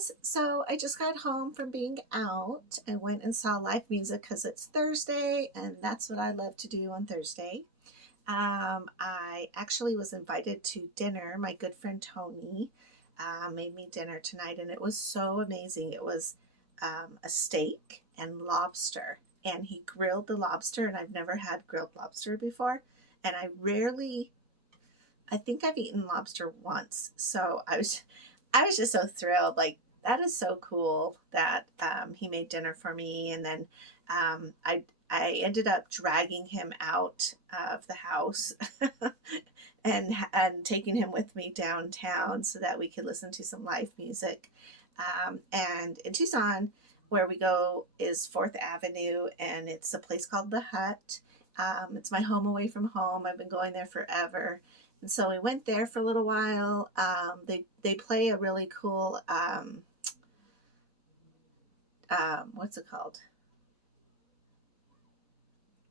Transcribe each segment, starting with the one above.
guys. So I just got home from being out and went and saw live music because it's Thursday and that's what I love to do on Thursday. I actually was invited to dinner. My good friend Tony made me dinner tonight and it was so amazing. It was a steak and lobster, and he grilled the lobster, and I've never had grilled lobster before. And I think I've eaten lobster once. So I was just so thrilled. Like, that is so cool that he made dinner for me. And then I ended up dragging him out of the house and taking him with me downtown so that we could listen to some live music. And in Tucson, where we go is Fourth Avenue, and it's a place called The Hut. It's my home away from home. I've been going there forever. And so we went there for a little while. They play a really cool what's it called?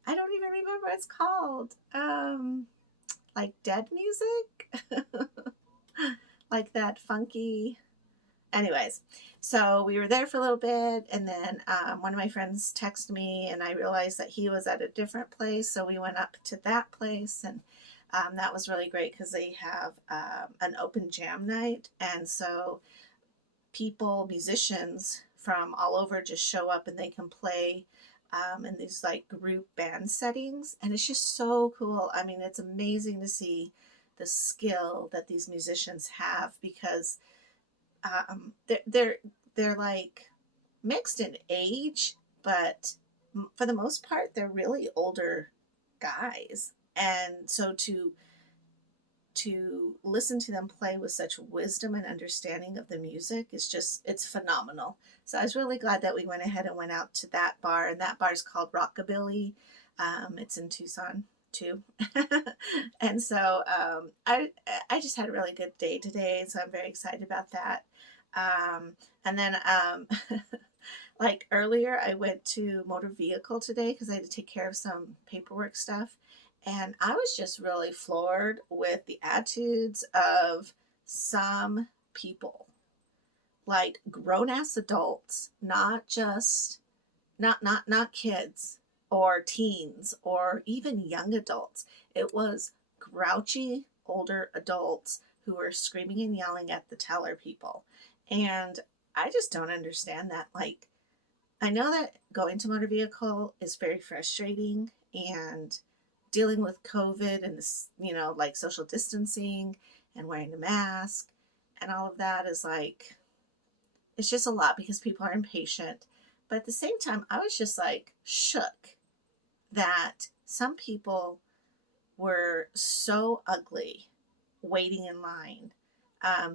I don't even remember what it's called. Like dead music, like that funky. Anyways, so we were there for a little bit, and then one of my friends texted me, and I realized that he was at a different place. So we went up to that place, and that was really great because they have an open jam night. And so musicians from all over just show up and they can play in these like group band settings. And it's just so cool. I mean, it's amazing to see the skill that these musicians have because they're like mixed in age, but for the most part, they're really older guys. And so to listen to them play with such wisdom and understanding of the music is just, it's phenomenal. So I was really glad that we went ahead and went out to that bar, and that bar is called Rockabilly. It's in Tucson too. And so I just had a really good day today, so I'm very excited about that. And then like earlier, I went to motor vehicle today because I had to take care of some paperwork stuff. And I was just really floored with the attitudes of some people, like grown ass adults, not just not kids or teens or even young adults. It was grouchy older adults who were screaming and yelling at the teller people. And I just don't understand that. Like, I know that going to motor vehicle is very frustrating, and dealing with COVID and this, like social distancing and wearing a mask and all of that is like, it's just a lot because people are impatient. But at the same time, I was just like shook that some people were so ugly waiting in line.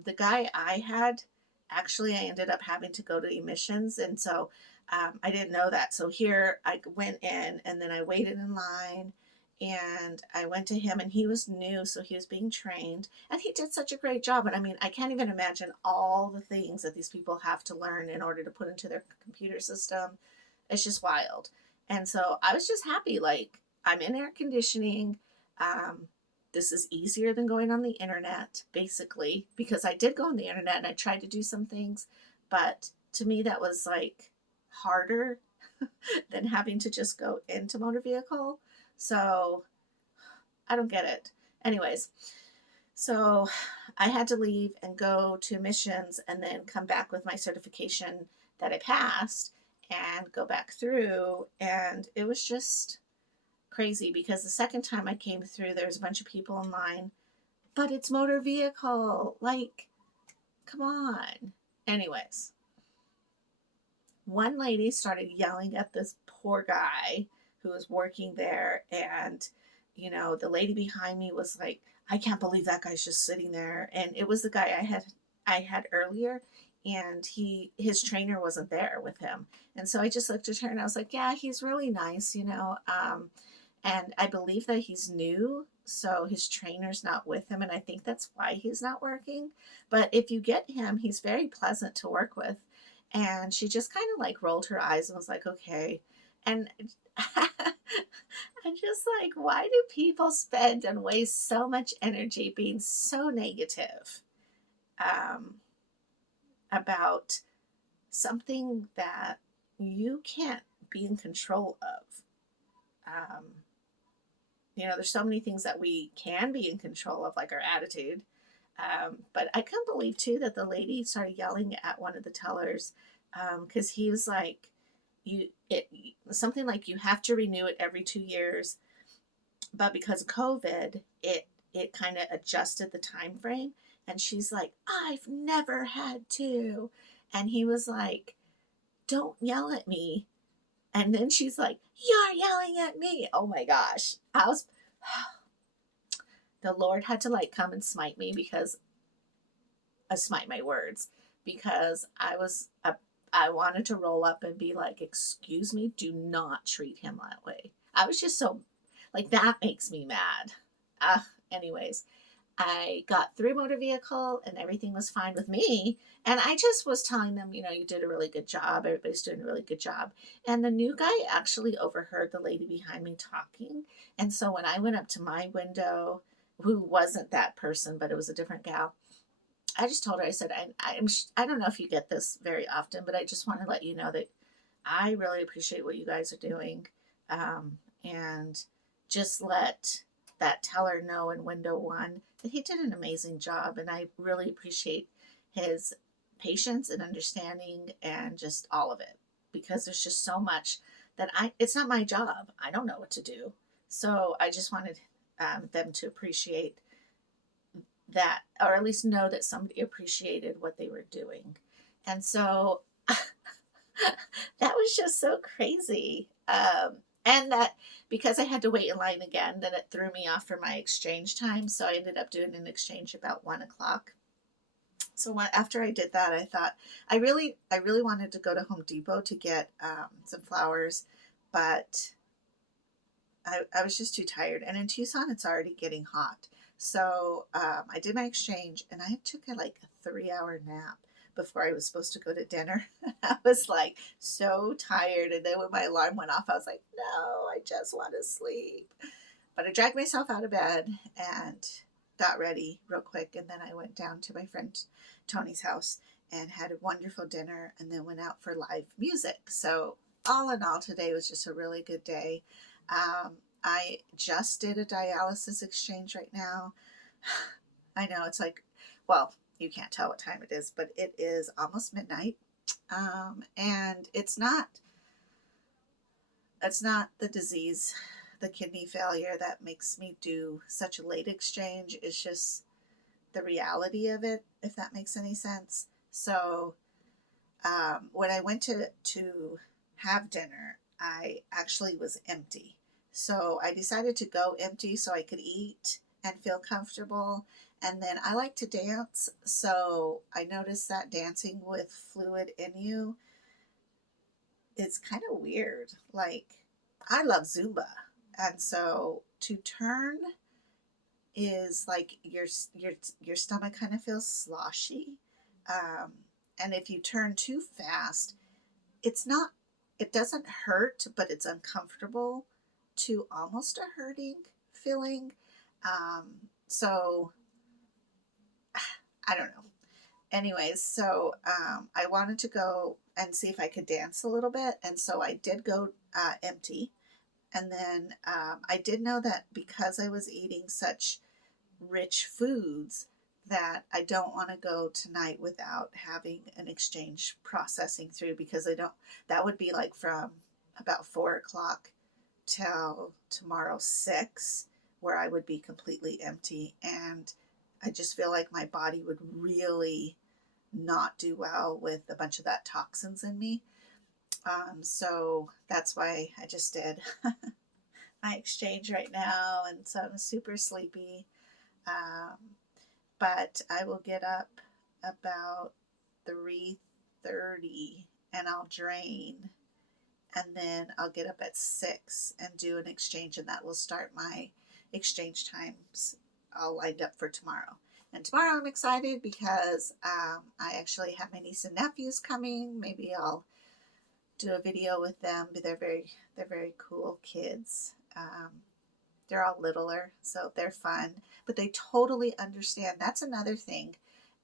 The guy I had, actually, I ended up having to go to emissions. And so I didn't know that. So here I went in and then I waited in line, and I went to him, and he was new, so he was being trained, and he did such a great job. And I mean, I can't even imagine all the things that these people have to learn in order to put into their computer system. It's just wild. And so I was just happy, like, I'm in air conditioning. Um, this is easier than going on the internet, basically, because I did go on the internet and I tried to do some things, but to me, that was like harder than having to just go into motor vehicle. So I don't get it. Anyways, so I had to leave and go to missions and then come back with my certification that I passed and go back through. And it was just crazy because the second time I came through, there was a bunch of people in line, but it's motor vehicle. Like, come on. Anyways, one lady started yelling at this poor guy who was working there, and the lady behind me was like, I can't believe that guy's just sitting there. And it was the guy I had earlier, and his trainer wasn't there with him. And so I just looked at her and I was like, yeah, he's really nice, and I believe that he's new, so his trainer's not with him, and I think that's why he's not working. But if you get him, he's very pleasant to work with. And she just kind of like rolled her eyes and was like, okay. And I'm just like, why do people spend and waste so much energy being so negative? Um, about something that you can't be in control of. Um, there's so many things that we can be in control of, like our attitude. But I couldn't believe too that the lady started yelling at one of the tellers, because he was like, something like you have to renew it every 2 years, but because of COVID, it kind of adjusted the time frame. And she's like, I've never had to. And he was like, don't yell at me. And then she's like, you're yelling at me. Oh my gosh. The Lord had to like come and smite me, because smite my words, because I wanted to roll up and be like, excuse me, do not treat him that way. I was just so, like, that makes me mad. Anyways, I got through motor vehicle and everything was fine with me. And I just was telling them, you did a really good job. Everybody's doing a really good job. And the new guy actually overheard the lady behind me talking. And so when I went up to my window, who wasn't that person, but it was a different gal, I just told her, I said, I don't know if you get this very often, but I just want to let you know that I really appreciate what you guys are doing. And just let that teller know in window one that he did an amazing job. And I really appreciate his patience and understanding and just all of it, because there's just so much that it's not my job. I don't know what to do. So I just wanted them to appreciate that, or at least know that somebody appreciated what they were doing. And so that was just so crazy. And that, because I had to wait in line again, then it threw me off for my exchange time. So I ended up doing an exchange about 1 o'clock. So after I did that, I thought I really wanted to go to Home Depot to get some flowers, but I was just too tired. And in Tucson, it's already getting hot. So I did my exchange, and I took like a 3-hour nap before I was supposed to go to dinner. I was like so tired. And then when my alarm went off, I was like, no, I just want to sleep. But I dragged myself out of bed and got ready real quick. And then I went down to my friend Tony's house and had a wonderful dinner, and then went out for live music. So all in all, today was just a really good day. I just did a dialysis exchange right now. I know it's like, well, you can't tell what time it is, but it is almost midnight. And it's not the disease, the kidney failure, that makes me do such a late exchange. It's just the reality of it, if that makes any sense. So when I went to have dinner, I actually was empty. So I decided to go empty so I could eat and feel comfortable. And then I like to dance. So I noticed that dancing with fluid in you is kind of weird. Like, I love Zumba. And so to turn is like your stomach kind of feels sloshy. And if you turn too fast, it doesn't hurt, but it's uncomfortable to almost a hurting feeling. So I don't know. Anyways, so I wanted to go and see if I could dance a little bit. And so I did go empty. And then I did know that because I was eating such rich foods, that I don't want to go tonight without having an exchange processing through, because that would be like from about 4 o'clock till tomorrow 6, where I would be completely empty. And I just feel like my body would really not do well with a bunch of that toxins in me. So that's why I just did my exchange right now. And so I'm super sleepy. But I will get up about 3:30 and I'll drain. And then I'll get up at 6 and do an exchange, and that will start my exchange times all lined up for tomorrow. And tomorrow I'm excited because I actually have my niece and nephews coming. Maybe I'll do a video with them. They're very cool kids. They're all littler, so they're fun, but they totally understand. That's another thing.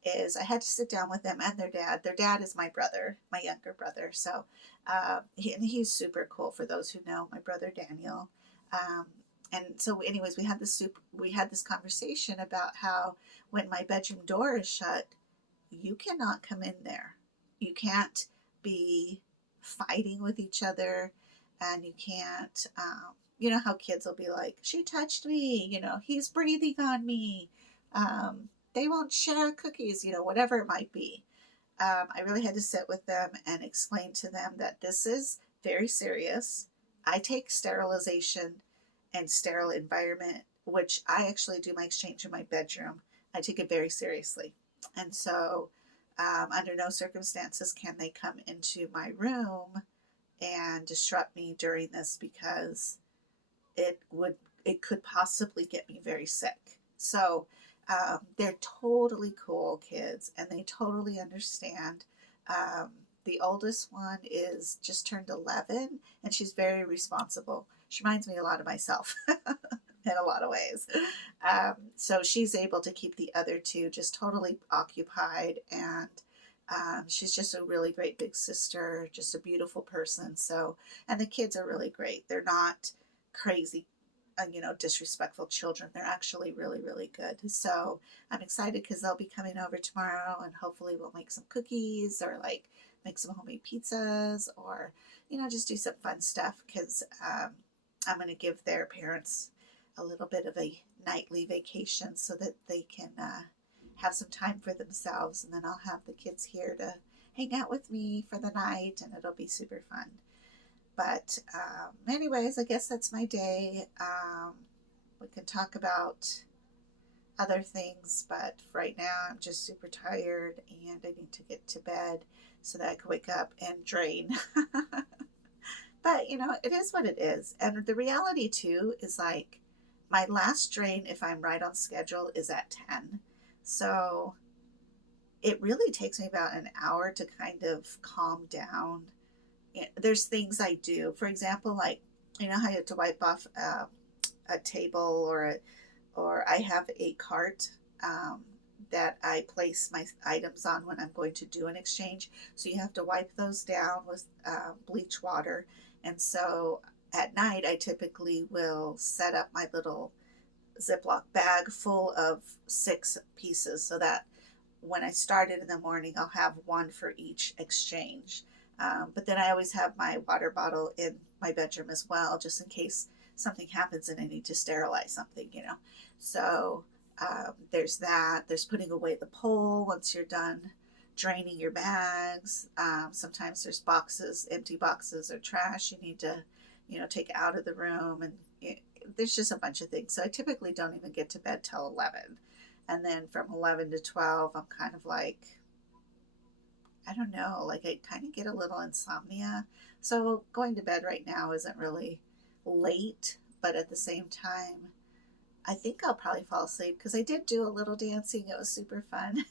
is I had to sit down with them and their dad. Their dad is my brother, my younger brother. So and he's super cool. For those who know, my brother Daniel. Um, and so, anyways, we had this conversation about how when my bedroom door is shut, you cannot come in there. You can't be fighting with each other, and you can't. You know how kids will be like, "She touched me," "He's breathing on me." They won't share cookies, whatever it might be. I really had to sit with them and explain to them that this is very serious. I take sterilization and sterile environment, which I actually do my exchange in my bedroom. I take it very seriously. And so, under no circumstances can they come into my room and disrupt me during this, because it could possibly get me very sick. So they're totally cool kids, and they totally understand. The oldest one is just turned 11, and she's very responsible. She reminds me a lot of myself in a lot of ways. So she's able to keep the other two just totally occupied, and she's just a really great big sister, just a beautiful person. So, and the kids are really great. They're not crazy, disrespectful children. They're actually really, really good. So I'm excited because they'll be coming over tomorrow, and hopefully we'll make some cookies, or like make some homemade pizzas, or, just do some fun stuff, because I'm going to give their parents a little bit of a nightly vacation so that they can have some time for themselves. And then I'll have the kids here to hang out with me for the night, and it'll be super fun. But anyways, I guess that's my day. We can talk about other things, but right now I'm just super tired, and I need to get to bed so that I can wake up and drain. But, it is what it is. And the reality, too, is like my last drain, if I'm right on schedule, is at 10. So it really takes me about an hour to kind of calm down. There's things I do. For example, like, how you have to wipe off a table, or I have a cart that I place my items on when I'm going to do an exchange. So you have to wipe those down with bleach water. And so at night, I typically will set up my little Ziploc bag full of 6 pieces, so that when I start it in the morning, I'll have one for each exchange. But then I always have my water bottle in my bedroom as well, just in case something happens and I need to sterilize something, So there's that. There's putting away the pole once you're done draining your bags. Sometimes there's boxes, empty boxes, or trash you need to, take out of the room. And there's just a bunch of things. So I typically don't even get to bed till 11. And then from 11 to 12, I'm kind of like, I don't know, like I kind of get a little insomnia. So going to bed right now isn't really late, but at the same time, I think I'll probably fall asleep, because I did do a little dancing. It was super fun.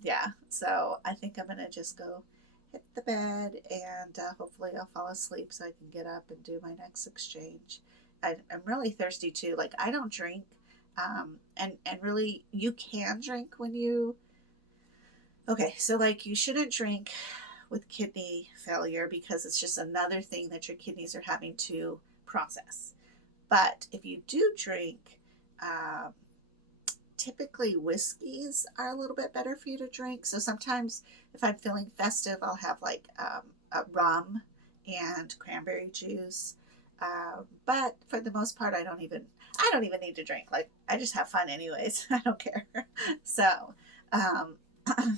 Yeah, so I think I'm going to just go hit the bed, and hopefully I'll fall asleep so I can get up and do my next exchange. I'm really thirsty too. Like, I don't drink, and really, you can drink when you, okay, so like you shouldn't drink with kidney failure, because it's just another thing that your kidneys are having to process. But if you do drink, typically whiskeys are a little bit better for you to drink. So sometimes if I'm feeling festive, I'll have like a rum and cranberry juice. But for the most part, I don't even need to drink. Like, I just have fun anyways. I don't care. So I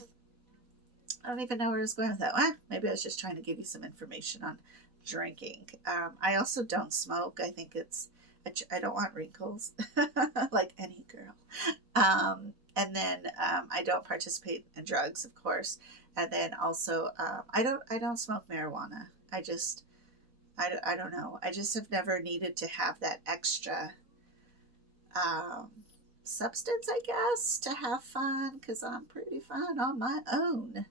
don't even know where I was going with that. Well, maybe I was just trying to give you some information on drinking. I also don't smoke. I think I don't want wrinkles, like any girl. And then I don't participate in drugs, of course. And then also, I don't smoke marijuana. I don't know. I just have never needed to have that extra substance, I guess, to have fun, because I'm pretty fun on my own.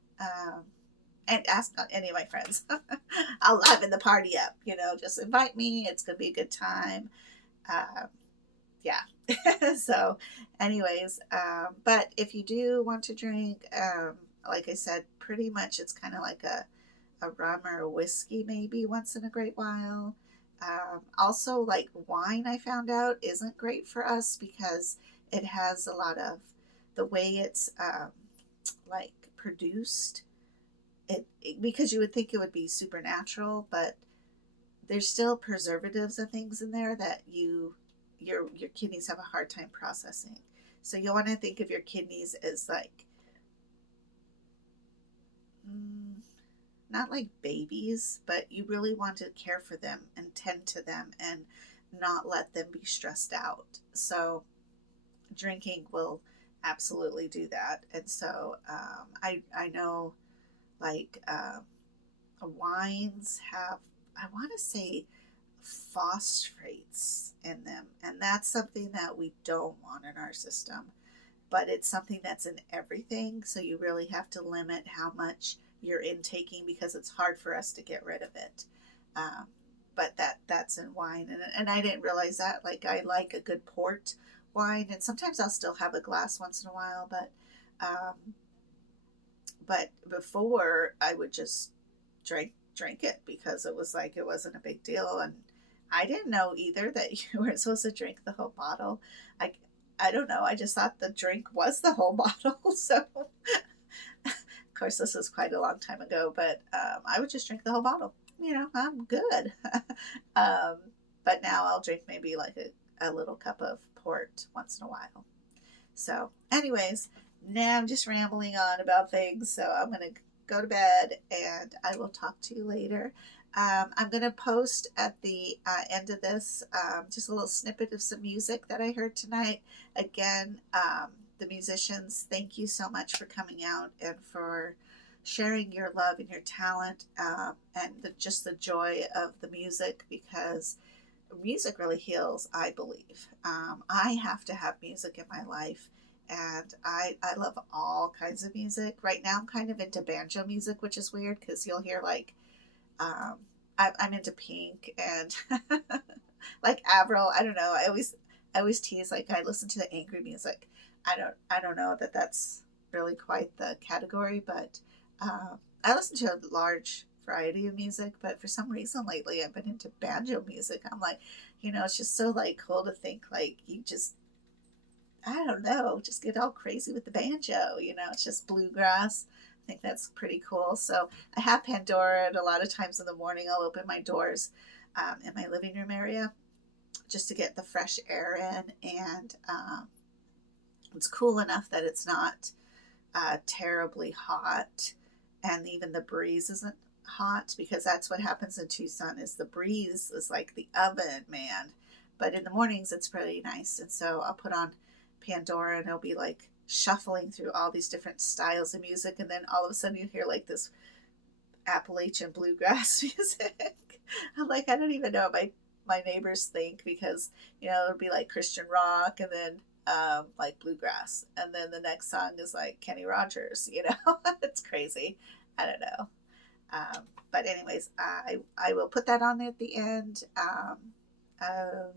And ask any of my friends. I'll liven the party up, just invite me. It's going to be a good time. Yeah. So, anyways, but if you do want to drink, like I said, pretty much it's kind of like a rum or a whiskey maybe once in a great while. Also, like wine, I found out isn't great for us because it has a lot of the way it's like produced. Because you would think it would be supernatural, but there's still preservatives and things in there that your kidneys have a hard time processing. So you want to think of your kidneys as like mm, not like babies, but you really want to care for them and tend to them and not let them be stressed out. So drinking will absolutely do that. And so I know like wines have, I want to say, phosphates in them, and that's something that we don't want in our system, but it's something that's in everything, so you really have to limit how much you're intaking because it's hard for us to get rid of it. um, but that's in wine, and I didn't realize that. Like, I like a good port wine, and sometimes I'll still have a glass once in a while, um, but before I would just drink it because it was like it wasn't a big deal, and I didn't know either that you weren't supposed to drink the whole bottle. I don't know. I just thought the drink was the whole bottle. So of course this was quite a long time ago, but I would just drink the whole bottle. You know, I'm good. um, but now I'll drink maybe like a little cup of port once in a while. So, anyways, now I'm just rambling on about things. So I'm going to go to bed and I will talk to you later. I'm going to post at the end of this just a little snippet of some music that I heard tonight. Again, the musicians, thank you so much for coming out and for sharing your love and your talent, and just the joy of the music, because music really heals, I believe. I have to have music in my life, and I love all kinds of music. Right now, I'm kind of into banjo music, which is weird because you'll hear like, um, I'm into Pink and like Avril. I don't know. I always tease like I listen to the angry music. I don't know that that's really quite the category, but I listen to a large variety of music. But for some reason lately, I've been into banjo music. I'm like, it's just so like cool to think like you just, I don't know, just get all crazy with the banjo. It's just bluegrass. I think that's pretty cool. So I have Pandora, and a lot of times in the morning I'll open my doors in my living room area just to get the fresh air in. And it's cool enough that it's not terribly hot, and even the breeze isn't hot, because that's what happens in Tucson is the breeze is like the oven, man. But in the mornings it's pretty nice, and so I'll put on Pandora and it'll be like shuffling through all these different styles of music, and then all of a sudden you hear like this Appalachian bluegrass music. I'm like, I don't even know what my neighbors think, because it'll be like Christian rock, and then like bluegrass, and then the next song is like Kenny Rogers. It's crazy. I don't know. But anyways, I will put that on at the end.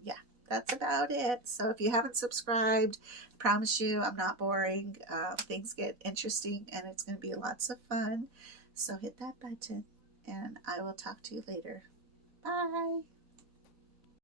Yeah, that's about it. So if you haven't subscribed, I promise you I'm not boring. Things get interesting, and it's going to be lots of fun. So hit that button, and I will talk to you later. Bye.